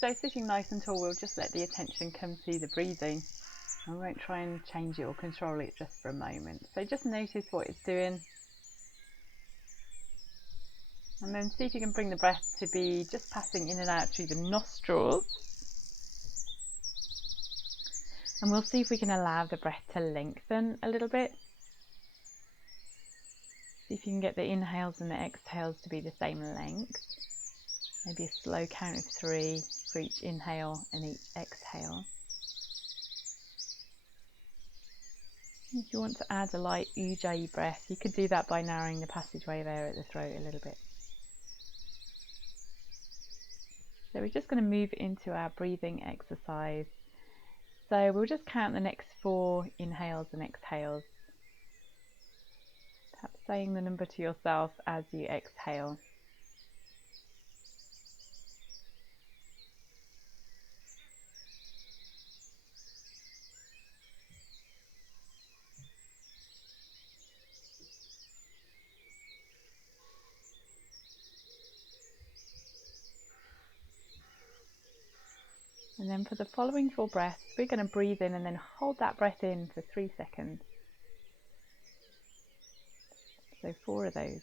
So sitting nice and tall, we'll just let the attention come to the breathing. I won't try and change it or control it just for a moment. So just notice what it's doing. And then see if you can bring the breath to be just passing in and out through the nostrils. And we'll see if we can allow the breath to lengthen a little bit. See if you can get the inhales and the exhales to be the same length. Maybe a slow count of 3 for each inhale and each exhale. If you want to add a light ujjayi breath, you could do that by narrowing the passageway there at the throat a little bit. So we're just going to move into our breathing exercise. So we'll just count the next 4 inhales and exhales. Perhaps saying the number to yourself as you exhale. And then for the following 4 breaths, we're going to breathe in and then hold that breath in for 3 seconds. So 4 of those.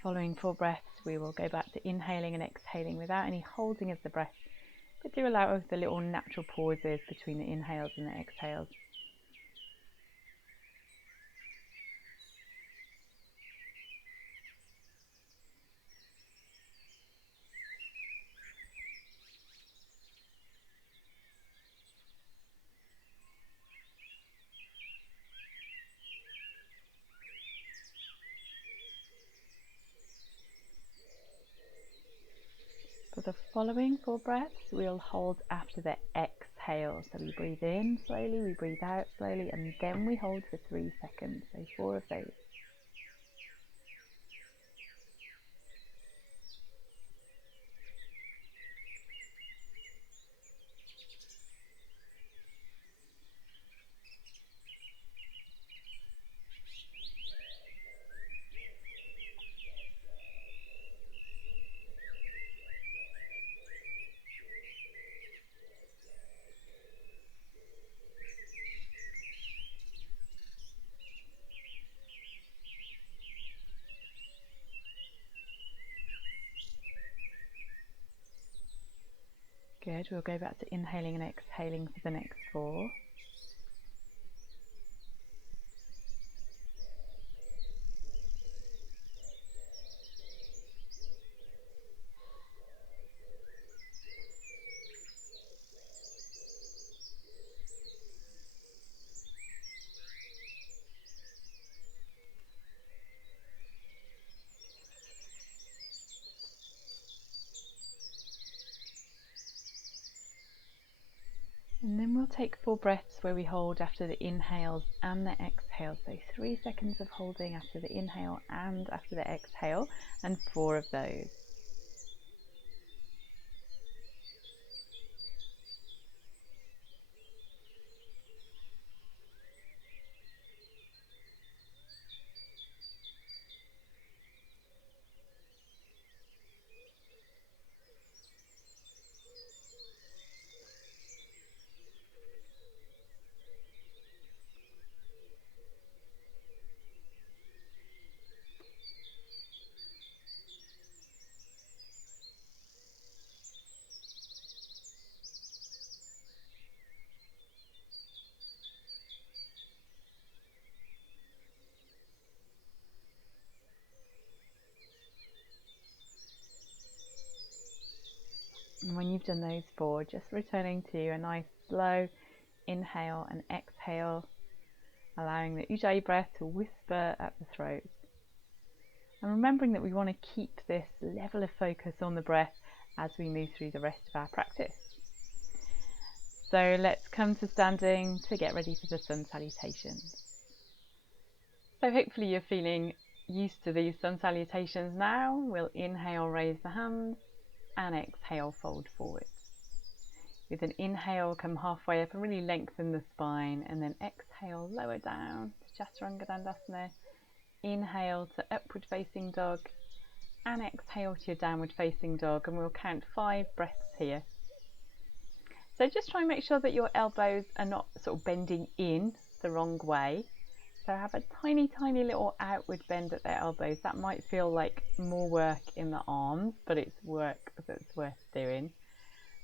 Following 4 breaths, we will go back to inhaling and exhaling without any holding of the breath, but do allow the little natural pauses between the inhales and the exhales. For the following 4 breaths, we'll hold after the exhale. So we breathe in slowly, we breathe out slowly, and then we hold for 3 seconds. So 4 of those. Good, we'll go back to inhaling and exhaling for the next 4. And then we'll take 4 breaths where we hold after the inhales and the exhales. So 3 seconds of holding after the inhale and after the exhale, and 4 of those. And when you've done those 4, just returning to a nice slow inhale and exhale, allowing the ujjayi breath to whisper at the throat. And remembering that we want to keep this level of focus on the breath as we move through the rest of our practice. So let's come to standing to get ready for the sun salutations. So hopefully you're feeling used to these sun salutations now. We'll inhale, raise the hands, and exhale, fold forward. With an inhale, come halfway up and really lengthen the spine, and then exhale, lower down to Chaturanga Dandasana. Inhale to upward facing dog, and exhale to your downward facing dog, and we'll count 5 breaths here. So just try and make sure that your elbows are not sort of bending in the wrong way. So have a tiny little outward bend at the elbows. That might feel like more work in the arms, but it's work that's worth doing.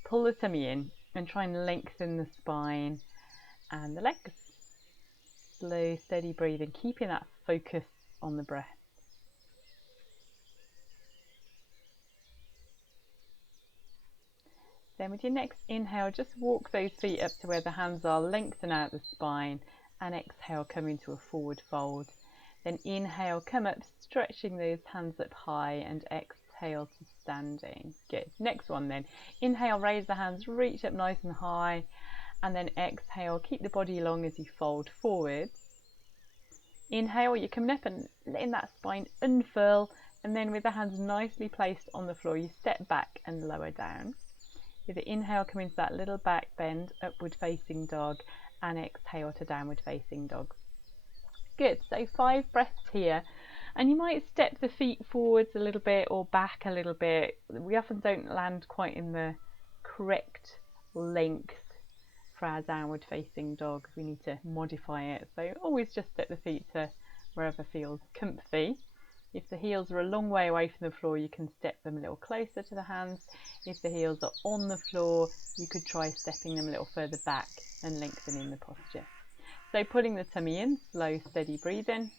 Pull the tummy in and try and lengthen the spine and the legs. Slow, steady breathing, keeping that focus on the breath. Then with your next inhale, just walk those feet up to where the hands are, lengthen out the spine, and exhale, come into a forward fold. Then inhale, come up, stretching those hands up high, and exhale to standing. Good. Next one then. Inhale, raise the hands, reach up nice and high, and then exhale, keep the body long as you fold forward. Inhale, you're coming up and letting that spine unfurl, and then with the hands nicely placed on the floor, you step back and lower down. With the inhale, come into that little back bend, upward facing dog, and exhale to downward facing dog. Good, so 5 breaths here, and you might step the feet forwards a little bit or back a little bit. We often don't land quite in the correct length for our downward facing dog. We need to modify it, so always just step the feet to wherever feels comfy. If the heels are a long way away from the floor, you can step them a little closer to the hands. If the heels are on the floor, you could try stepping them a little further back and lengthening the posture. So pulling the tummy in, slow, steady breathing.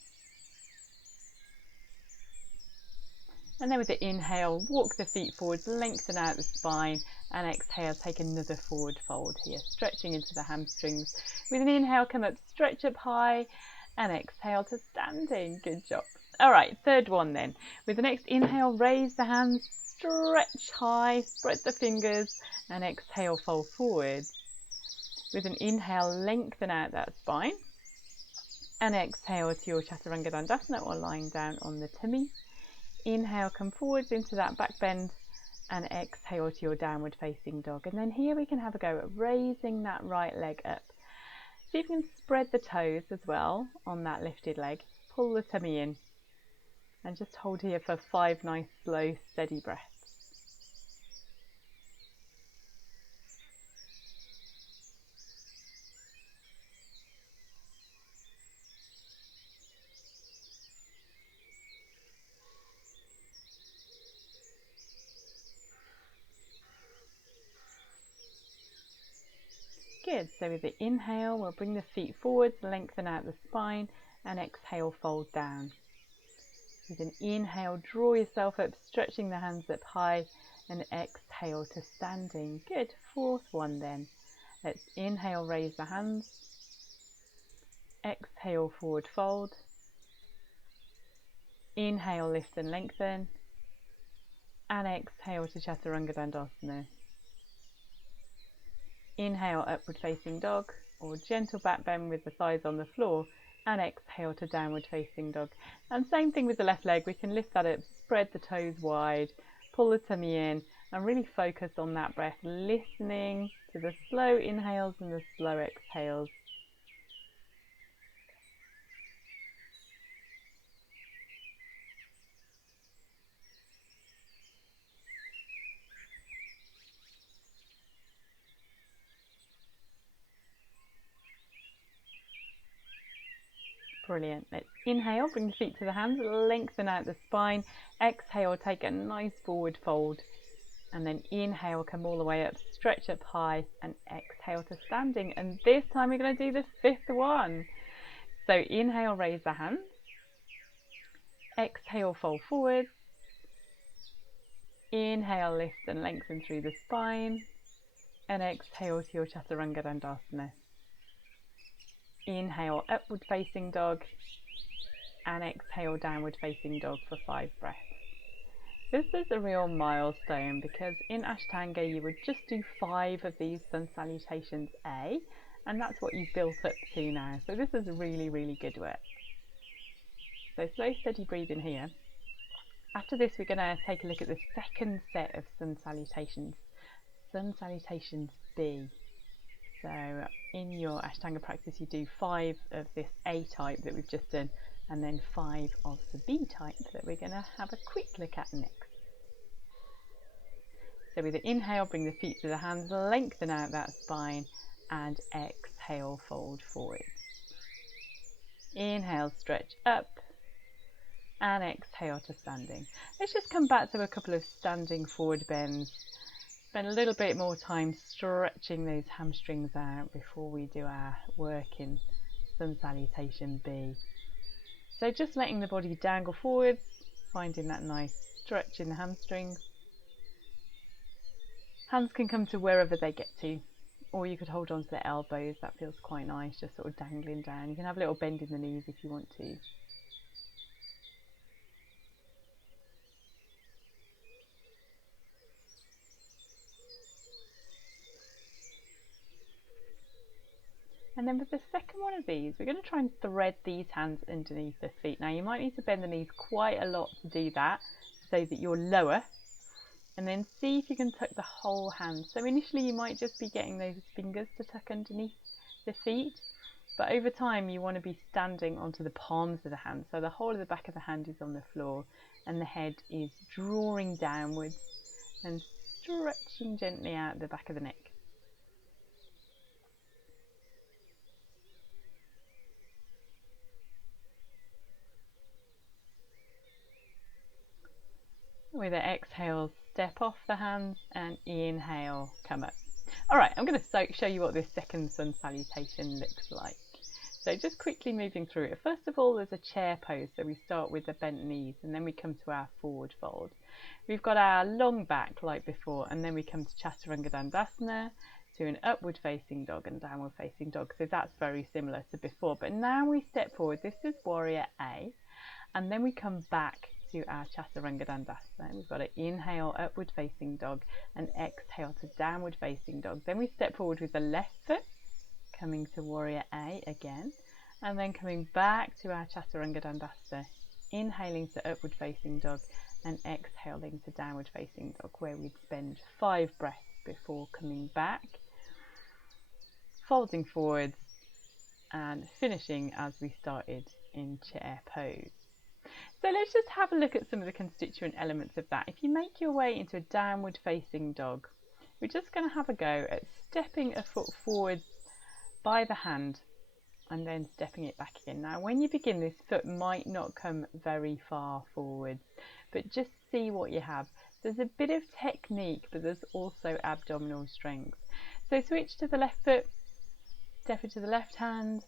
And then with the inhale, walk the feet forwards, lengthen out the spine, and exhale, take another forward fold here, stretching into the hamstrings. With an inhale, come up, stretch up high, and exhale to standing. Good job. All right, third one then. With the next inhale, raise the hands, stretch high, spread the fingers, and exhale, fold forward. With an inhale, lengthen out that spine, and exhale to your Chaturanga Dandasana, or lying down on the tummy. Inhale, come forwards into that back bend, and exhale to your downward facing dog. And then here we can have a go at raising that right leg up. See if you can spread the toes as well on that lifted leg. Pull the tummy in, and just hold here for 5 nice, slow, steady breaths. Good, so with the inhale, we'll bring the feet forwards, lengthen out the spine, and exhale, fold down. With an inhale, draw yourself up, stretching the hands up high, and exhale to standing. Good, 4th one then. Let's inhale, raise the hands. Exhale, forward fold. Inhale, lift and lengthen. And exhale to Chaturanga Dandasana. Inhale, upward facing dog, or gentle back bend with the thighs on the floor, and exhale to downward facing dog. And same thing with the left leg, we can lift that up, spread the toes wide, pull the tummy in, and really focus on that breath, listening to the slow inhales and the slow exhales. Brilliant. Let's inhale, bring the feet to the hands, lengthen out the spine. Exhale, take a nice forward fold. And then inhale, come all the way up, stretch up high, and exhale to standing. And this time we're going to do the 5th one. So inhale, raise the hands. Exhale, fold forward. Inhale, lift and lengthen through the spine. And exhale to your Chaturanga Dandasana. Inhale, upward facing dog, and exhale, downward facing dog for 5 breaths. This is a real milestone because in Ashtanga you would just do 5 of these Sun Salutations A, and that's what you've built up to now. So this is really, really good work. So slow, steady breathing here. After this, we're going to take a look at the second set of Sun Salutations, Sun Salutations B. So in your Ashtanga practice, you do 5 of this A type that we've just done, and then 5 of the B type that we're going to have a quick look at next. So with the inhale, bring the feet to the hands, lengthen out that spine, and exhale, fold forward. Inhale, stretch up, and exhale to standing. Let's just come back to a couple of standing forward bends. Spend a little bit more time stretching those hamstrings out before we do our work in Sun Salutation B. So just letting the body dangle forwards, finding that nice stretch in the hamstrings. Hands can come to wherever they get to, or you could hold on to the elbows. That feels quite nice, just sort of dangling down. You can have a little bend in the knees if you want to. And then with the second one of these, we're going to try and thread these hands underneath the feet. Now you might need to bend the knees quite a lot to do that, so that you're lower, and then see if you can tuck the whole hand. So initially you might just be getting those fingers to tuck underneath the feet, but over time you want to be standing onto the palms of the hand, so the whole of the back of the hand is on the floor and the head is drawing downwards and stretching gently out the back of the neck. With an exhale, step off the hands, and inhale, come up. Alright, I'm going to show you what this second Sun Salutation looks like. So just quickly moving through it. First of all, there's a chair pose, so we start with the bent knees and then we come to our forward fold. We've got our long back like before, and then we come to Chaturanga Dandasana, to an upward facing dog and downward facing dog. So that's very similar to before, but now we step forward. This is Warrior A, and then we come back to our Chaturanga Dandasana. We've got to inhale, upward facing dog, and exhale to downward facing dog. Then we step forward with the left foot, coming to Warrior A again, and then coming back to our Chaturanga Dandasana, inhaling to upward facing dog and exhaling to downward facing dog, where we'd spend 5 breaths before coming back, folding forwards and finishing as we started in chair pose. So let's just have a look at some of the constituent elements of that. If you make your way into a downward facing dog, we're just going to have a go at stepping a foot forwards by the hand and then stepping it back again. Now when you begin, this foot might not come very far forwards, but just see what you have. There's a bit of technique, but there's also abdominal strength. So switch to the left foot, step it to the left hand,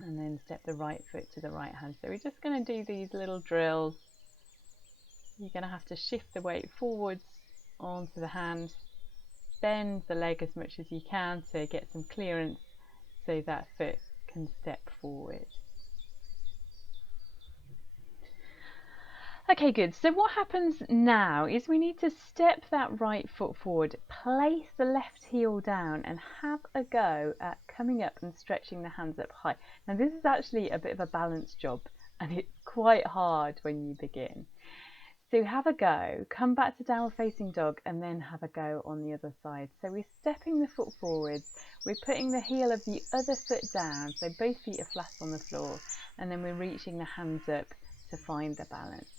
and then step the right foot to the right hand. So we're just going to do these little drills. You're going to have to shift the weight forwards onto the hand, bend the leg as much as you can to get some clearance so that foot can step forward. Okay, good. So what happens now is we need to step that right foot forward, place the left heel down and have a go at coming up and stretching the hands up high. Now this is actually a bit of a balance job and it's quite hard when you begin. So have a go, come back to downward facing dog and then have a go on the other side. So we're stepping the foot forwards, we're putting the heel of the other foot down, so both feet are flat on the floor, and then we're reaching the hands up to find the balance.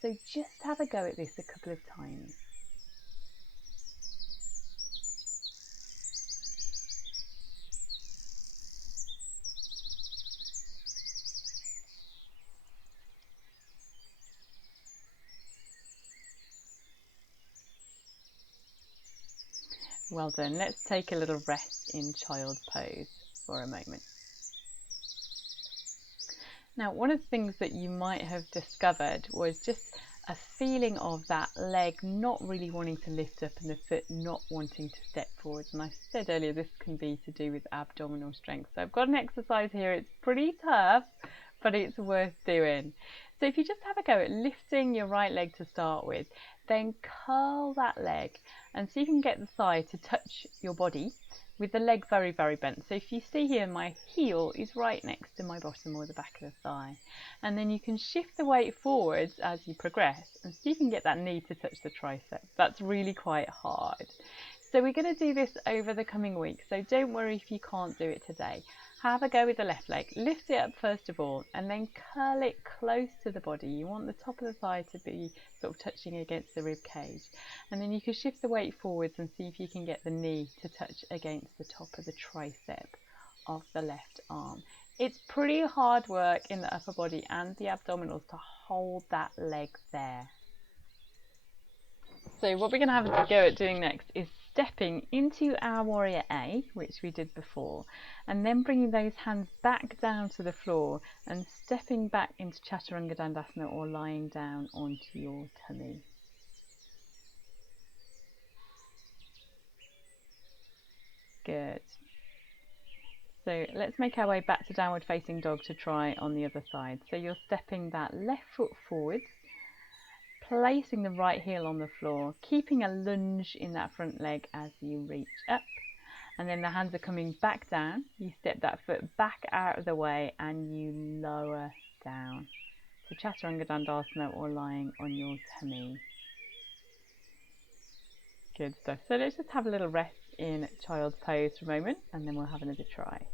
So just have a go at this a couple of times. Well done. Let's take a little rest in child pose for a moment. Now, one of the things that you might have discovered was just a feeling of that leg not really wanting to lift up and the foot not wanting to step forward. And I said earlier, this can be to do with abdominal strength. So I've got an exercise here. It's pretty tough, but it's worth doing. So if you just have a go at lifting your right leg to start with, then curl that leg and see if you can get the thigh to touch your body with the leg very, very bent. So if you see here, my heel is right next to my bottom or the back of the thigh. And then you can shift the weight forwards as you progress and see if you can get that knee to touch the tricep. That's really quite hard. So we're going to do this over the coming weeks. So don't worry if you can't do it today. Have a go with the left leg. Lift it up first of all and then curl it close to the body. You want the top of the thigh to be sort of touching against the rib cage. And then you can shift the weight forwards and see if you can get the knee to touch against the top of the tricep of the left arm. It's pretty hard work in the upper body and the abdominals to hold that leg there. So what we're going to have a go at doing next is stepping into our warrior A, which we did before, and then bringing those hands back down to the floor and stepping back into Chaturanga Dandasana or lying down onto your tummy. Good. So let's make our way back to downward facing dog to try on the other side. So you're stepping that left foot forwards, placing the right heel on the floor, keeping a lunge in that front leg as you reach up, and then the hands are coming back down. You step that foot back out of the way and you lower down to Chaturanga Dandasana or lying on your tummy. Good stuff. So let's just have a little rest in child's pose for a moment and then we'll have another try.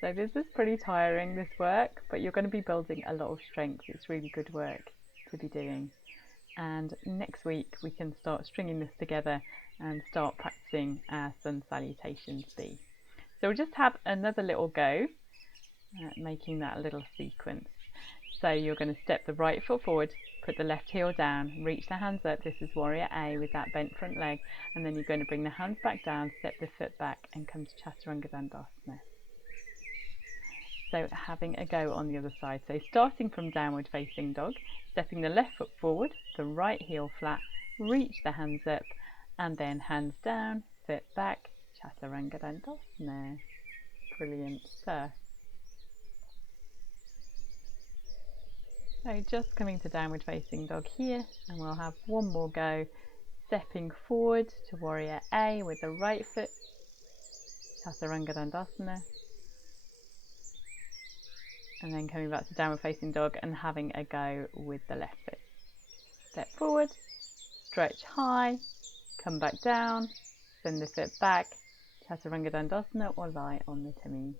So this is pretty tiring, this work, but you're going to be building a lot of strength. It's really good work to be doing. And next week we can start stringing this together and start practicing our Sun Salutations B. So we'll just have another little go at making that little sequence. So you're going to step the right foot forward, put the left heel down, reach the hands up. This is warrior A with that bent front leg. And then you're going to bring the hands back down, step the foot back and come to Chaturanga Dandasana. So having a go on the other side. So starting from downward facing dog, stepping the left foot forward, the right heel flat, reach the hands up and then hands down, foot back, Chaturanga Dandasana. Brilliant stuff. So just coming to downward facing dog here and we'll have one more go. Stepping forward to warrior A with the right foot, Chaturanga Dandasana. And then coming back to downward facing dog and having a go with the left foot. Step forward, stretch high, come back down, send the foot back, Chaturanga Dandasana or lie on the tummy.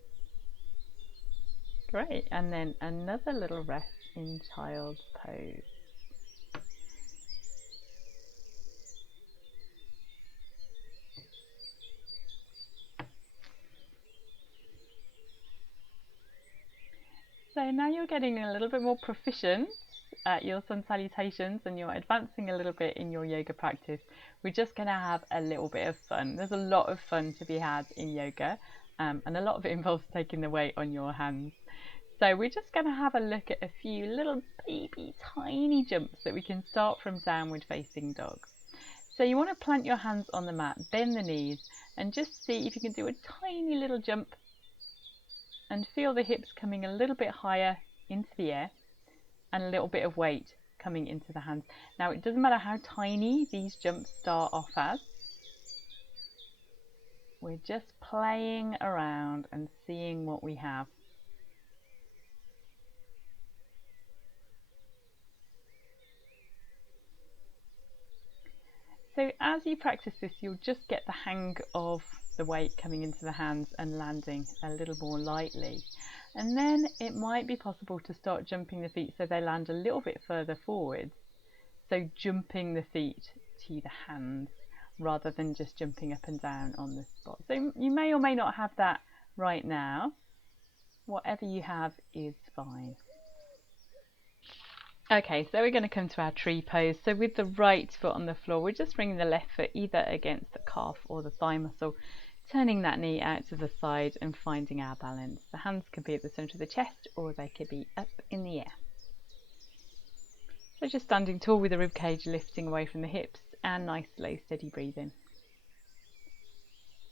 Great, and then another little rest in child's pose. So now you're getting a little bit more proficient at your Sun Salutations and you're advancing a little bit in your yoga practice. We're just going to have a little bit of fun. There's a lot of fun to be had in yoga and a lot of it involves taking the weight on your hands. So we're just going to have a look at a few little baby tiny jumps that we can start from downward facing dog. So you want to plant your hands on the mat, bend the knees and just see if you can do a tiny little jump and feel the hips coming a little bit higher into the air and a little bit of weight coming into the hands. Now it doesn't matter how tiny these jumps start off as. We're just playing around and seeing what we have. So as you practice this, you'll just get the hang of the weight coming into the hands and landing a little more lightly. And then it might be possible to start jumping the feet so they land a little bit further forwards. So jumping the feet to the hands rather than just jumping up and down on the spot. So you may or may not have that right now. Whatever you have is fine. Okay, so we're going to come to our tree pose. So with the right foot on the floor, we're just bringing the left foot either against the calf or the thigh muscle, turning that knee out to the side and finding our balance. The hands could be at the centre of the chest or they could be up in the air. So just standing tall with the rib cage lifting away from the hips and nice slow steady breathing.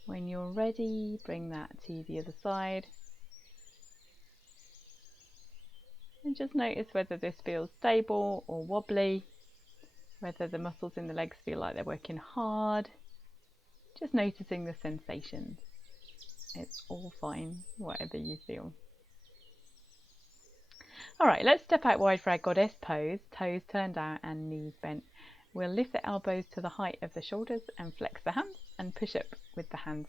When you're ready, bring that to the other side. And just notice whether this feels stable or wobbly, whether the muscles in the legs feel like they're working hard. Just noticing the sensations. It's all fine, whatever you feel. Alright, let's step out wide for our goddess pose, toes turned out and knees bent. We'll lift the elbows to the height of the shoulders and flex the hands and push up with the hands.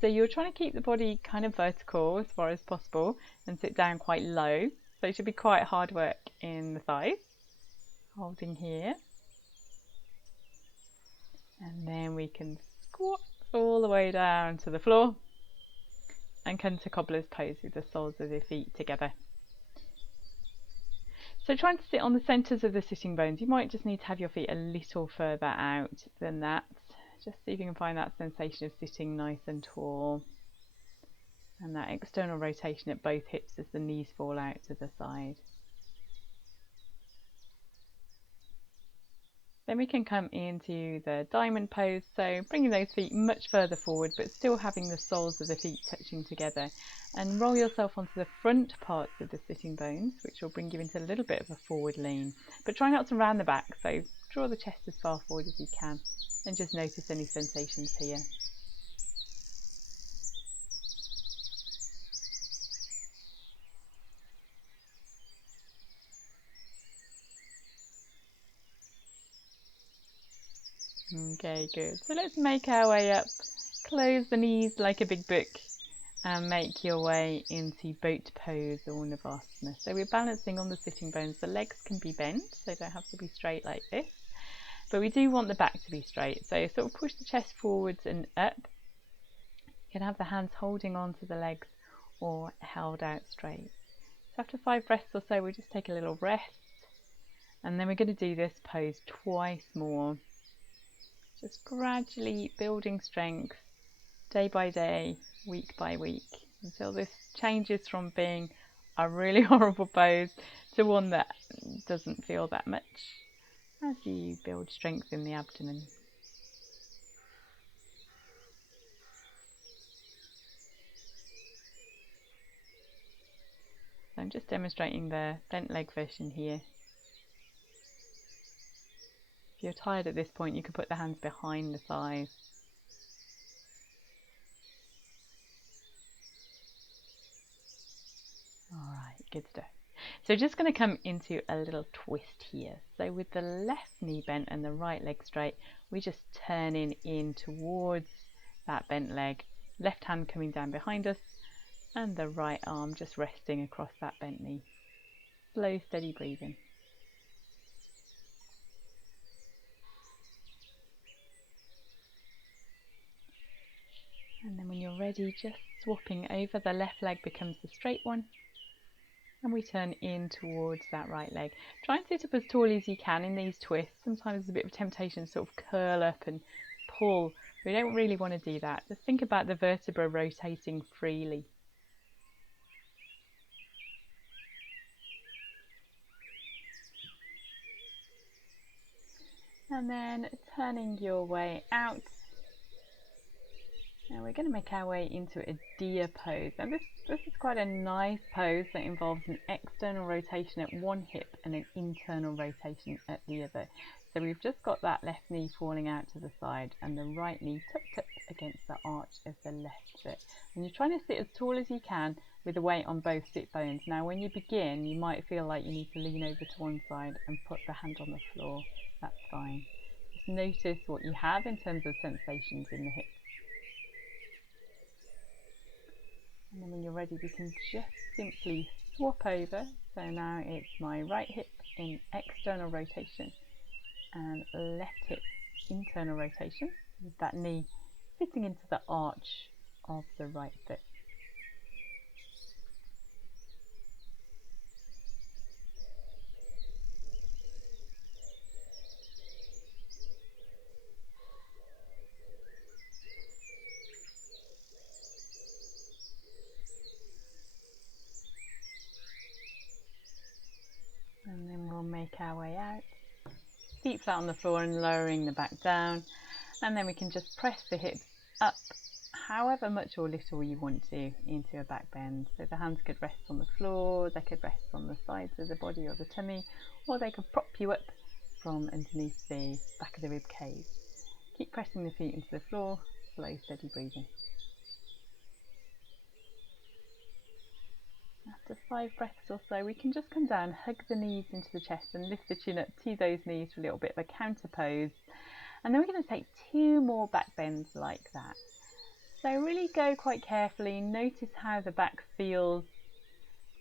So you're trying to keep the body kind of vertical as far as possible and sit down quite low. So it should be quite hard work in the thighs. Holding here. And then we can squat all the way down to the floor and come to Cobblers Pose with the soles of the feet together. So trying to sit on the centres of the sitting bones, you might just need to have your feet a little further out than that. Just see if you can find that sensation of sitting nice and tall. And that external rotation at both hips as the knees fall out to the side. Then we can come into the diamond pose, so bringing those feet much further forward but still having the soles of the feet touching together, and roll yourself onto the front parts of the sitting bones, which will bring you into a little bit of a forward lean, but try not to round the back, so draw the chest as far forward as you can and just notice any sensations here. Okay, good. So let's make our way up. Close the knees like a big book and make your way into boat pose or Navasana. So we're balancing on the sitting bones. The legs can be bent, they don't have to be straight like this. But we do want the back to be straight. So sort of push the chest forwards and up. You can have the hands holding on to the legs or held out straight. So after 5 breaths or so, we'll just take a little rest. And then we're going to do this pose twice more. Just gradually building strength day by day, week by week, until this changes from being a really horrible pose to one that doesn't feel that much as you build strength in the abdomen. So I'm just demonstrating the bent leg version here. If you're tired at this point, you can put the hands behind the thighs. Alright, good stuff. So just going to come into a little twist here. So with the left knee bent and the right leg straight, we just turn in towards that bent leg. Left hand coming down behind us and the right arm just resting across that bent knee. Slow, steady breathing. And then when you're ready, just swapping over, the left leg becomes the straight one. And we turn in towards that right leg. Try and sit up as tall as you can in these twists. Sometimes there's a bit of temptation to sort of curl up and pull. We don't really want to do that. Just think about the vertebra rotating freely. And then turning your way out. Now we're going to make our way into a deer pose. Now this is quite a nice pose that involves an external rotation at one hip and an internal rotation at the other. So we've just got that left knee falling out to the side and the right knee tucked up against the arch of the left foot. And you're trying to sit as tall as you can with the weight on both sit bones. Now when you begin, you might feel like you need to lean over to one side and put the hand on the floor. That's fine. Just notice what you have in terms of sensations in the hips. And then when you're ready, we can just simply swap over. So now it's my right hip in external rotation and left hip internal rotation, with that knee fitting into the arch of the right foot. And then we'll make our way out, feet flat on the floor and lowering the back down, and then we can just press the hips up, however much or little you want to into a back bend. So the hands could rest on the floor, they could rest on the sides of the body or the tummy, or they could prop you up from underneath the back of the rib cage. Keep pressing the feet into the floor, slow, steady breathing. After 5 breaths or so, we can just come down, hug the knees into the chest and lift the chin up to those knees for a little bit of a counter pose. And then we're going to take 2 more back bends like that. So really go quite carefully, notice how the back feels.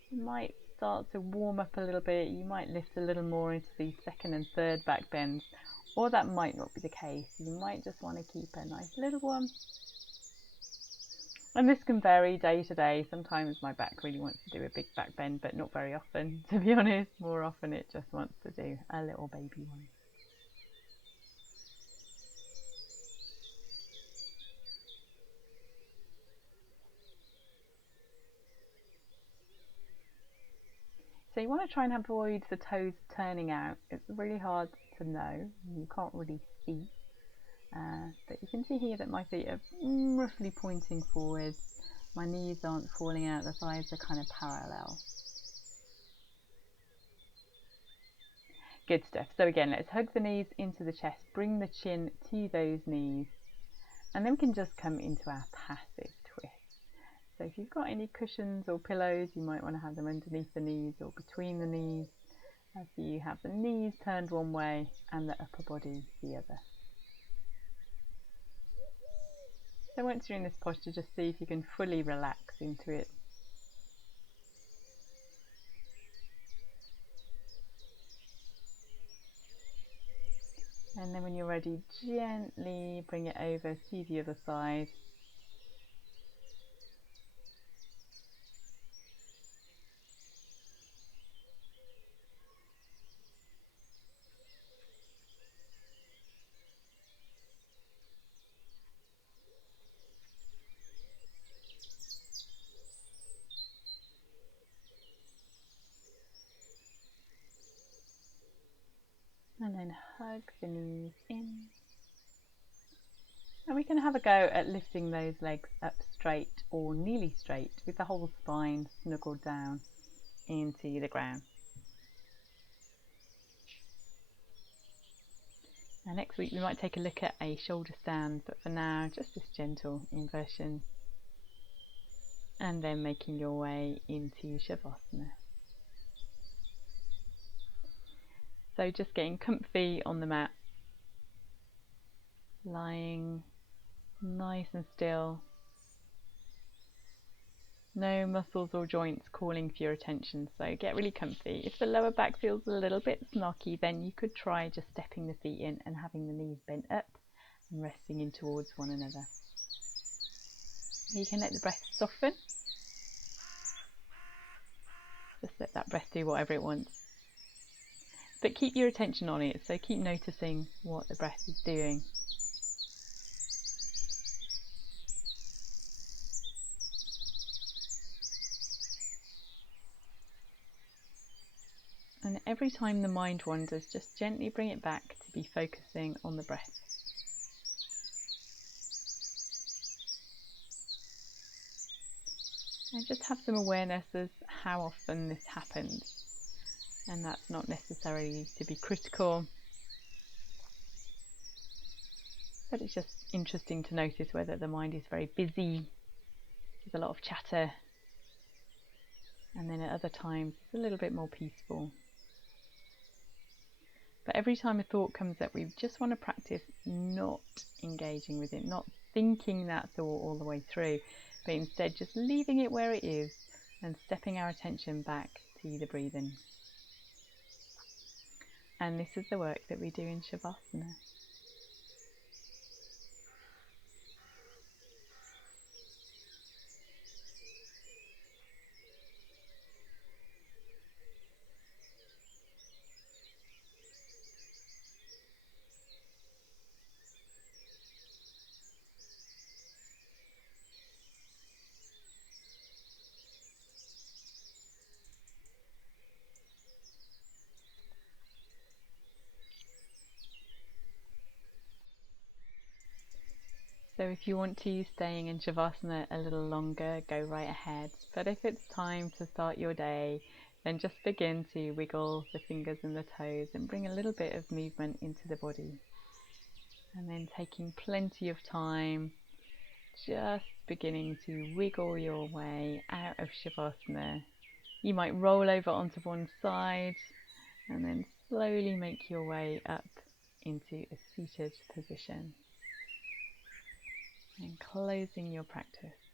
You might start to warm up a little bit, you might lift a little more into the 2nd and 3rd back bends, or that might not be the case. You might just want to keep a nice little one. And this can vary day to day. Sometimes my back really wants to do a big back bend, but not very often, to be honest. More often it just wants to do a little baby one. So you want to try and avoid the toes turning out. It's really hard to know. You can't really see. But you can see here that my feet are roughly pointing forwards. My knees aren't falling out, the thighs are kind of parallel. Good stuff. So again, let's hug the knees into the chest, bring the chin to those knees, and then we can just come into our passive twist. So if you've got any cushions or pillows, you might want to have them underneath the knees or between the knees, as you have the knees turned one way and the upper body the other. So once you're in this posture, just see if you can fully relax into it. And then when you're ready, gently bring it over to the other side. And then hug the knees in. And we can have a go at lifting those legs up straight or nearly straight with the whole spine snuggled down into the ground. Now next week we might take a look at a shoulder stand, but for now just this gentle inversion. And then making your way into Shavasana. So just getting comfy on the mat, lying nice and still, no muscles or joints calling for your attention, so get really comfy. If the lower back feels a little bit snarky, then you could try just stepping the feet in and having the knees bent up and resting in towards one another. You can let the breath soften, just let that breath do whatever it wants. But keep your attention on it, so keep noticing what the breath is doing. And every time the mind wanders, just gently bring it back to be focusing on the breath. And just have some awareness of how often this happens. And that's not necessarily to be critical, but it's just interesting to notice whether the mind is very busy, there's a lot of chatter, and then at other times it's a little bit more peaceful. But every time a thought comes up, we just want to practice not engaging with it, not thinking that thought all the way through, but instead just leaving it where it is and stepping our attention back to the breathing. And this is the work that we do in Shavasana. So if you want to staying in Shavasana a little longer, go right ahead. But if it's time to start your day, then just begin to wiggle the fingers and the toes and bring a little bit of movement into the body. And then taking plenty of time, just beginning to wiggle your way out of Shavasana. You might roll over onto one side and then slowly make your way up into a seated position. And closing your practice.